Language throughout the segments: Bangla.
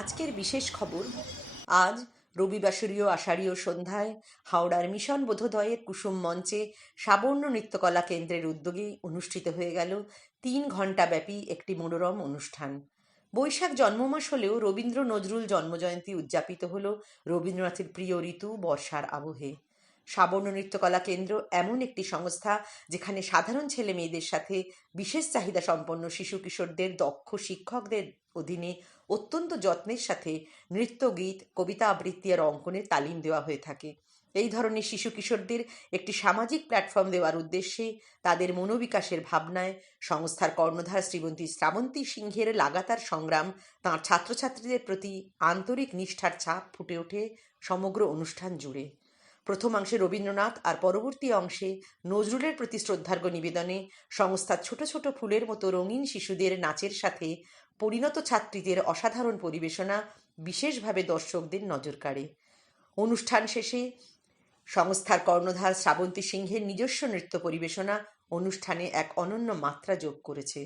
আজকের বিশেষ খবর। আজ রবিবাসরীয় আষাঢ়ীয় সন্ধ্যায় হাওড়ার মিশন বোধোদয়ের কুসুম মঞ্চে সাবর্ণ নৃত্যকলা কেন্দ্রের উদ্যোগে অনুষ্ঠিত হয়ে গেল 3 ঘণ্টাব্যাপী একটি মনোরম অনুষ্ঠান। বৈশাখ জন্মমাস হলেও রবীন্দ্র নজরুল জন্মজয়ন্তী উদযাপিত হল রবীন্দ্রনাথের প্রিয় ঋতু বর্ষার আবহে। সাবর্ণ নৃত্যকলা কেন্দ্র এমন একটি সংস্থা যেখানে সাধারণ ছেলে মেয়েদের সাথে বিশেষ চাহিদা সম্পন্ন শিশু কিশোরদের দক্ষ শিক্ষকদের অধীনে অত্যন্ত যত্নের সাথে নৃত্য, গীত, কবিতা আবৃত্তি আর অঙ্কনের তালিম দেওয়া হয়ে থাকে। এই ধরনের শিশু কিশোরদের একটি সামাজিক প্ল্যাটফর্ম দেওয়ার উদ্দেশ্যে তাদের মনোবিকাশের ভাবনায় সংস্থার কর্ণধার শ্রীমতী শ্রাবন্তী সিংহের লাগাতার সংগ্রাম, তাঁর ছাত্রছাত্রীদের প্রতি আন্তরিক নিষ্ঠার ছাপ ফুটে ওঠে সমগ্র অনুষ্ঠান জুড়ে। প্রথমাংশে রবীন্দ্রনাথ আর পরবর্তী অংশে নজরুলের প্রতি শ্রদ্ধার্ঘ্য নিবেদনে সংস্থার ছোট ছোট ফুলের মতো রঙিন শিশুদের নাচের সাথে পরিণত ছাত্রীদের অসাধারণ পরিবেশনা বিশেষভাবে দর্শকদের নজর কাড়ে। অনুষ্ঠান শেষে সংস্থার কর্ণধার শ্রাবন্তী সিংহের নিজস্ব নৃত্য পরিবেশনা অনুষ্ঠানে এক অনন্য মাত্রা যোগ করেছে।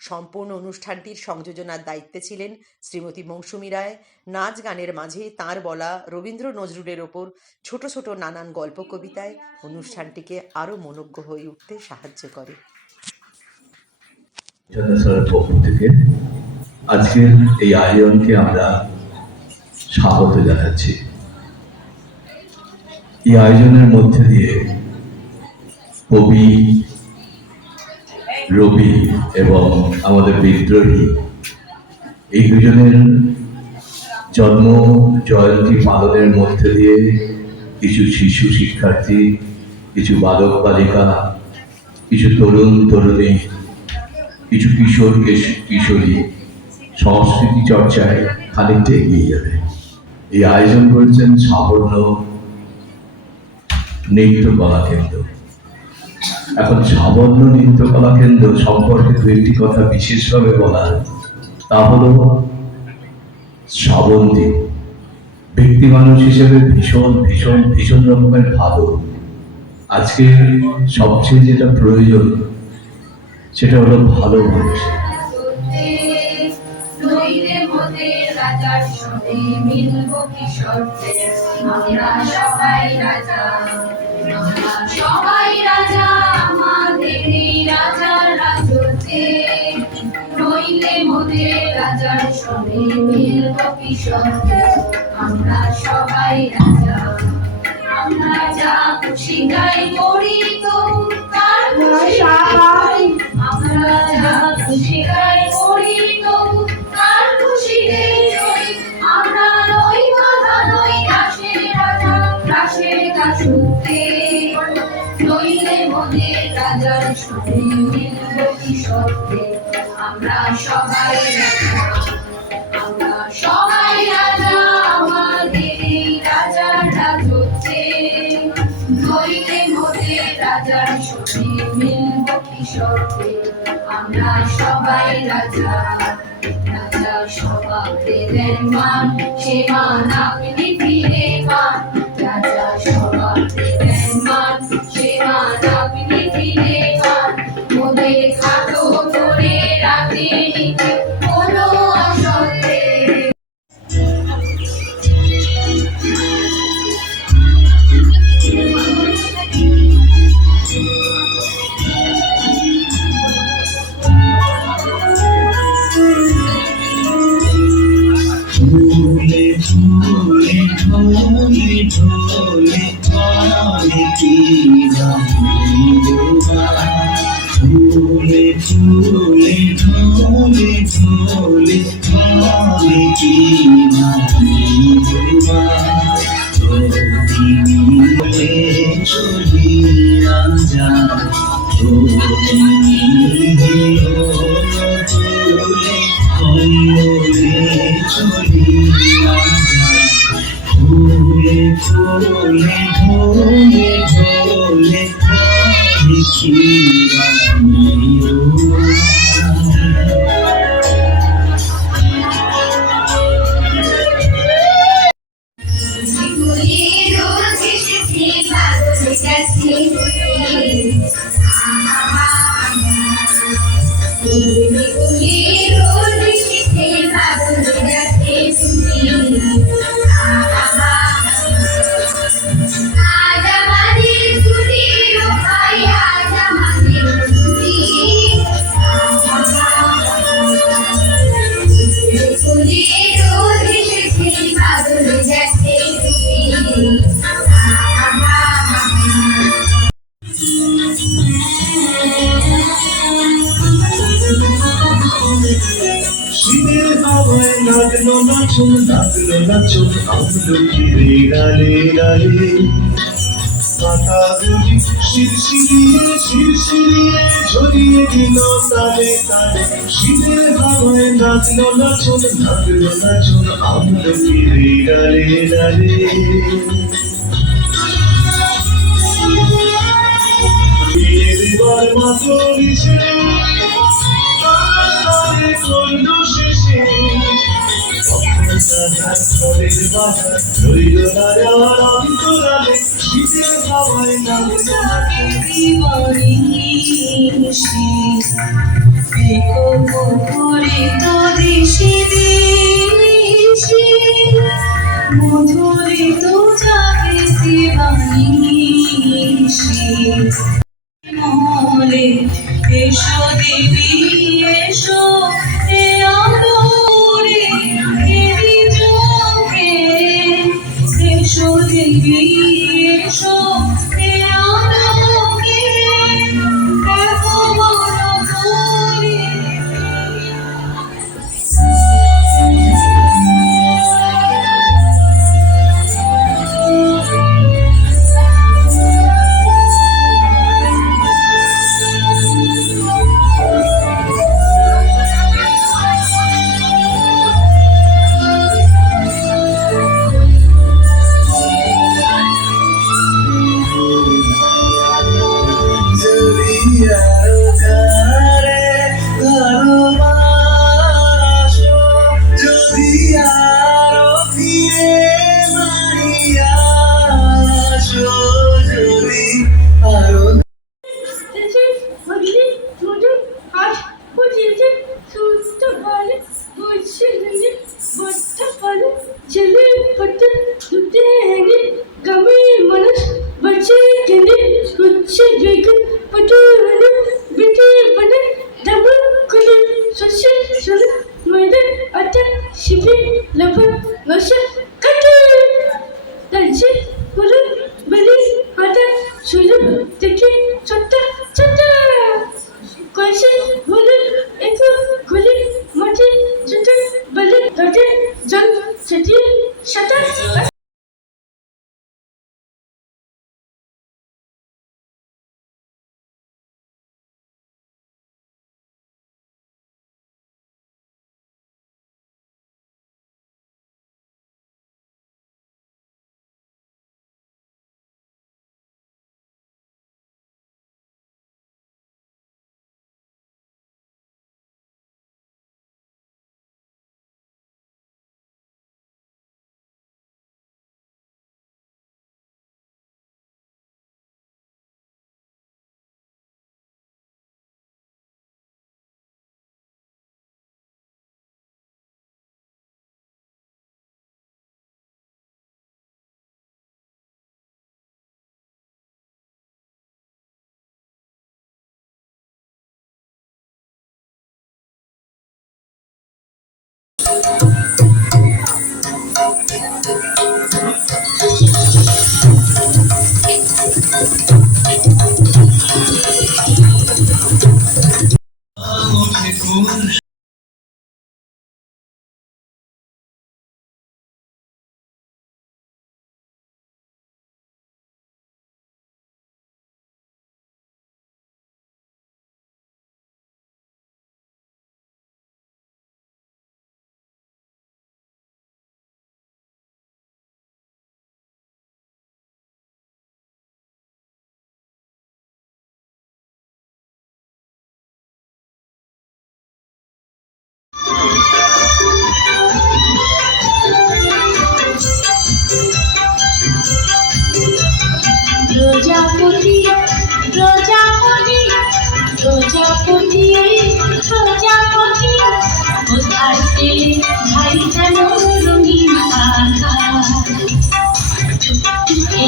সম্পূর্ণ অনুষ্ঠানটির সংযোজনার দায়িত্বে ছিলেন শ্রীমতী মৌসুমী রায়। নাচ গানের মাঝে তাঁর বলা রবীন্দ্র নজরুলের ওপর ছোট ছোট নানান গল্প কবিতায় অনুষ্ঠানটিকে আরও মনোজ্ঞ হয়ে উঠতে সাহায্য করে। আজকের এই আয়োজনকে আমরা স্বাগত জানাচ্ছি। এই আয়োজনের মধ্যে দিয়ে কবি রবি এবং আমাদের বিদ্রোহী এই দুজনের জন্ম জয়ন্তী পালনের মধ্যে দিয়ে কিছু শিশু শিক্ষার্থী, কিছু বালক বালিকা, কিছু তরুণ তরুণী, কিছু কিশোর কিশোরী সংস্কৃতি চর্চায় খানিকটা এগিয়ে যাবে। এই আয়োজন করেছেন সাবর্ণ নৃত্যকলা কেন্দ্র। এখন সাবর্ণ নৃত্যকলা কেন্দ্র সম্পর্কে দু একটি কথা বিশেষভাবে বলার, তা হল শ্রাবন্তী ব্যক্তি মানুষ হিসেবে ভীষণ ভীষণ ভীষণ রকমের ভালো। আজকে সবচেয়ে যেটা প্রয়োজন সেটা হলো ভালো মানুষ। সবাই রাজা আমাদের রাজার রাজত্বে, নইলে মোদের রাজার সঙ্গে মিলব কি সত্যে। আমরা সবাই রাজা, আমরা যা খুশি তাই করি তো তার খুশি। আমরা যা খুশি তাই করি তো তার খুশিতে চলি। আমরা নই বাধা, নই দাসের রাজা, দাসের দাসত্বে, নইলে মোদের রাজার সঙ্গে মিলব কি সত্যে। আমরা সবাই রাজা, আমরা সবাই রাজা আমাদের রাজার রাজত্বে, নইলে মোদের রাজার সঙ্গে মিলব কি সত্যে। আমরা সবাই রাজা, রাজা স্বভাব দেবেন মান, সে মান আপনি ফিরে পান। রাজা স্বভাব দেবেন মান, সে মান আপনি ফিরে পান। মোদের খাটো করে রাখেনি কোনো অসত্যে। ঢোলে ঢোলে ঢোলে ঢোলে ঢোলে কি ঢোলে ঢোলে ঢোলে ঢোলে ঢোলে কি ঢোলে চলিয়া যা চলিয়া যা ঢোলে ঢোলে ঢোলে ঢোলে দেখিবা Thank you. লাগলো নাচন আমলকি গালে গালে পাতাগুলি শিরশিরিয়ে ঝরিয়ে দিল তালে তালে শীতের হাওয়ায় লাগলো নাচন আমলকি গালে গালে বিয়ের মাতলি সে করলো শেষে ফলের বাজার রইল না আর অন্তরালে শীতের হাওয়ায় লাগলো মধুরিত যাবে দিবানিশি মহলে এসো দেবী এসো এ আলোরে এরি চোখে এসো দেবী এসো এ আলোকে দেখো বড় করে প্রজাপতি প্রজাপতি প্রজাপতি প্রজাপতি কোথায় পেলে ভাই যেন রঙিন আকাশ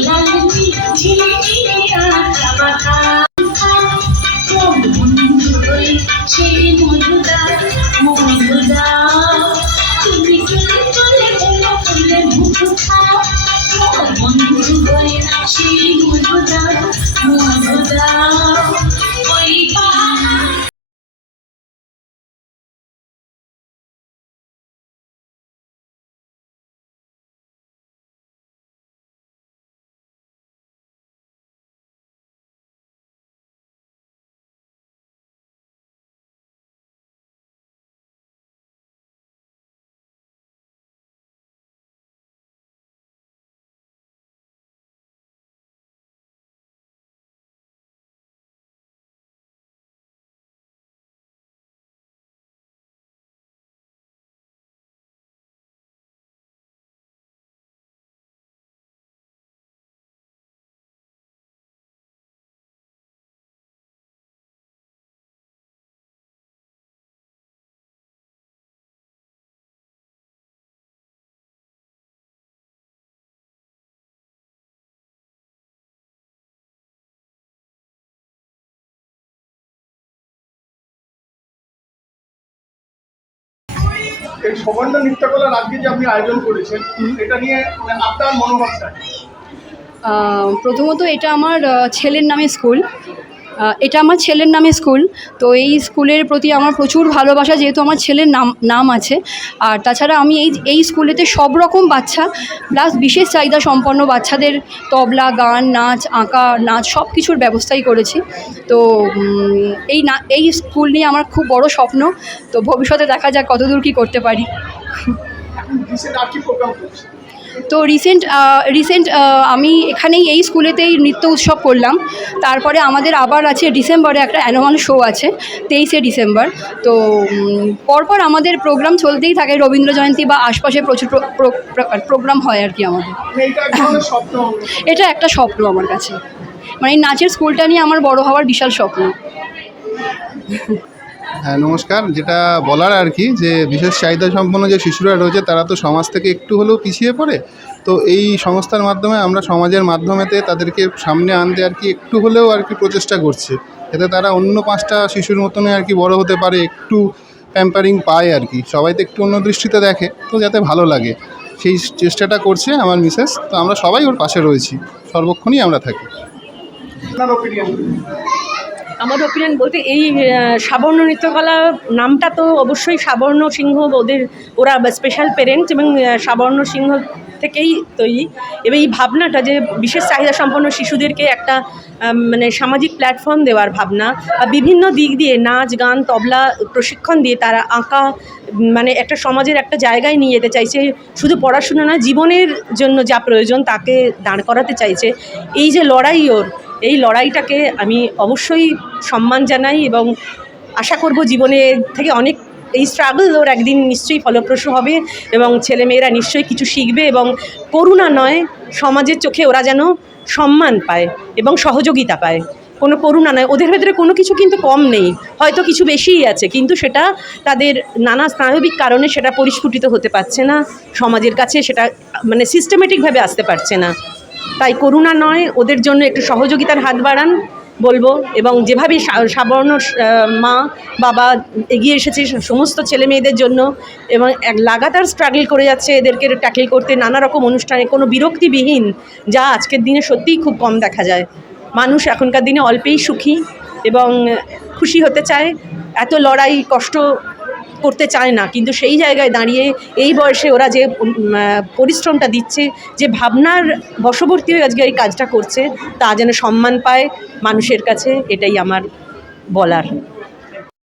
লালচি ঝিলে ঝিলে আঁকা বাঁকা বন্ধু হয়ে সেই মধুদা মধুদা তুমি চলে চলে বলো বলে মুখ খাও বন্ধু হয়ে সেই মধুদা মধুদা ওই এই সবর্ণ নৃত্যকলার আজকে যে আপনি আয়োজন করেছেন, এটা নিয়ে আপনার মনোভাবটা? প্রথমত এটা আমার ছেলের নামে স্কুল। তো এই স্কুলের প্রতি আমার প্রচুর ভালোবাসা, যেহেতু আমার ছেলের নাম আছে। আর তাছাড়া আমি এই স্কুলেতে সব রকম বাচ্চা প্লাস বিশেষ চাহিদা সম্পন্ন বাচ্চাদের তবলা, গান, নাচ, আঁকা, নাচ সব কিছুর ব্যবস্থাই করেছি। তো এই স্কুল নিয়ে আমার খুব বড় স্বপ্ন। তো ভবিষ্যতে দেখা যাক কতদূর কী করতে পারি। রিসেন্ট আর কি প্রোগ্রাম করছেন? তো রিসেন্ট আমি এখানেই এই স্কুলেতেই নৃত্য উৎসব করলাম। তারপরে আমাদের আবার আছে ডিসেম্বরে একটা অ্যানুয়াল শো আছে, 23শে ডিসেম্বর। তো পরপর আমাদের প্রোগ্রাম চলতেই থাকে, রবীন্দ্র জয়ন্তী বা আশপাশে প্রচুর প্রোগ্রাম হয় আর কি আমাদের। এটা এক ধরনের স্বপ্ন। এটা একটা স্বপ্ন আমার কাছে, মানে এই নাচের স্কুলটা নিয়ে আমার বড় হওয়ার বিশাল স্বপ্ন। হ্যাঁ, নমস্কার। যেটা বলার আর কি, যে বিশেষ চাহিদা সম্পন্ন যে শিশুরা রয়েছে তারা তো সমাজ থেকে একটু হলেও পিছিয়ে পড়ে। তো এই সংস্থার মাধ্যমে আমরা সমাজের মাধ্যমেতে তাদেরকে সামনে আনতে আর কি একটু হলেও আর কি প্রচেষ্টা করছি, যাতে তারা অন্য 5টা শিশুর মতনই আর কি বড় হতে পারে, একটু প্যাম্পারিং পায় আর কি, সবাই তো একটু অন্য দৃষ্টিতে দেখে, তো যাতে ভালো লাগে সেই চেষ্টাটা করছে আমার মিসেস। তো আমরা সবাই ওর পাশে রয়েছি, সর্বক্ষণই আমরা থাকি। আপনার ওপিনিয়ন? আমার ওপিনিয়ন বলতে এই সাবর্ণ নৃত্যকলা নামটা তো অবশ্যই সাবর্ণ সিংহ, ওরা স্পেশাল প্যারেন্ট এবং সাবর্ণ সিংহ থেকেই তৈরি। এবং এই ভাবনাটা যে বিশেষ চাহিদা সম্পন্ন শিশুদেরকে একটা মানে সামাজিক প্ল্যাটফর্ম দেওয়ার ভাবনা, বা বিভিন্ন দিক দিয়ে নাচ, গান, তবলা প্রশিক্ষণ দিয়ে তারা আঁকা মানে একটা সমাজের একটা জায়গায় নিয়ে যেতে চাইছে। শুধু পড়াশুনো না, জীবনের জন্য যা প্রয়োজন তাকে দাঁড় করাতে চাইছে। এই যে লড়াই এই লড়াইটাকে আমি অবশ্যই সম্মান জানাই এবং আশা করব জীবনে থেকে অনেক এই স্ট্রাগল ওর একদিন নিশ্চয়ই ফলপ্রসূ হবে এবং ছেলেমেয়েরা নিশ্চয়ই কিছু শিখবে এবং করুণা নয়, সমাজের চোখে ওরা যেন সম্মান পায় এবং সহযোগিতা পায়। কোনো করুণা নয়, ওদের ভেতরে কোনো কিছু কিন্তু কম নেই, হয়তো কিছু বেশিই আছে, কিন্তু সেটা তাদের নানা স্নায়বিক কারণে সেটা পরিস্ফুটিত হতে পারছে না, সমাজের কাছে সেটা মানে সিস্টেমেটিকভাবে আসতে পারছে না। তাই করুণা নয়, ওদের জন্য একটু সহযোগিতার হাত বাড়ান বলবো। এবং যেভাবে সাবর্ণ মা বাবা এগিয়ে এসেছে সমস্ত ছেলে মেয়েদের জন্য এবং এক লাগাতার স্ট্রাগল করে যাচ্ছে এদেরকে ট্যাকেল করতে নানা রকম অনুষ্ঠানে, কোনো বিরক্তিবিহীন, যা আজকের দিনে সত্যিই খুব কম দেখা যায়। মানুষ এখনকার দিনে অল্পেই সুখী এবং খুশি হতে চায়, এত লড়াই কষ্ট করতে চায় না। কিন্তু সেই জায়গায় দাঁড়িয়ে এই বয়সে ওরা যে পরিশ্রমটা দিচ্ছে, যে ভাবনার বশবর্তী হয়ে আজকে এই কাজটা করছে, তা যেন সম্মান পায় মানুষের কাছে, এটাই আমার বলার।